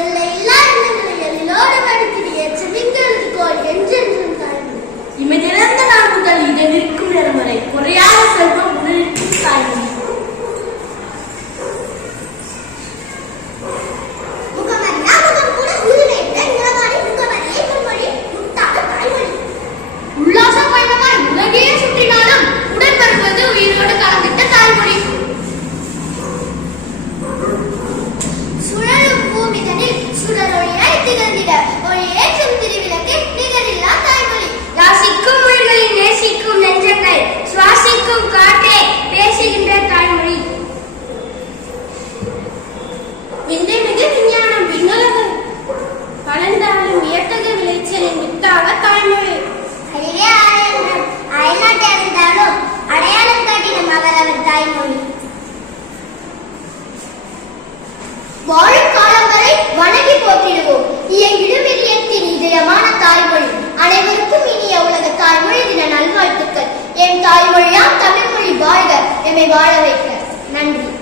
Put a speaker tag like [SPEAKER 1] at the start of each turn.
[SPEAKER 1] எல்லையில்லா
[SPEAKER 2] விந்தை விஞ்ஞானம் விண்ணுலக. வளர்ந்தாலும் வியத்தக விளைச்சலின் முத்தாக தாய்மொழி.
[SPEAKER 1] ஆயிரம் அயல்நாட்டை அடையாளம் காட்டிடும் தாய்மொழி. வாழும் காலம் வரை வணங்கி போற்றிடுவோம். இயங்கிடும் இதயத்தின் இதயமான தாய்மொழி. அனைவருக்கும் இனிய உலக தாய்மொழி தின நல்வாழ்த்துக்கள். என் தாய்மொழியாம் தமிழ்மொழி வாழ்க. எம்மை வாழ வைக்க. நன்றி.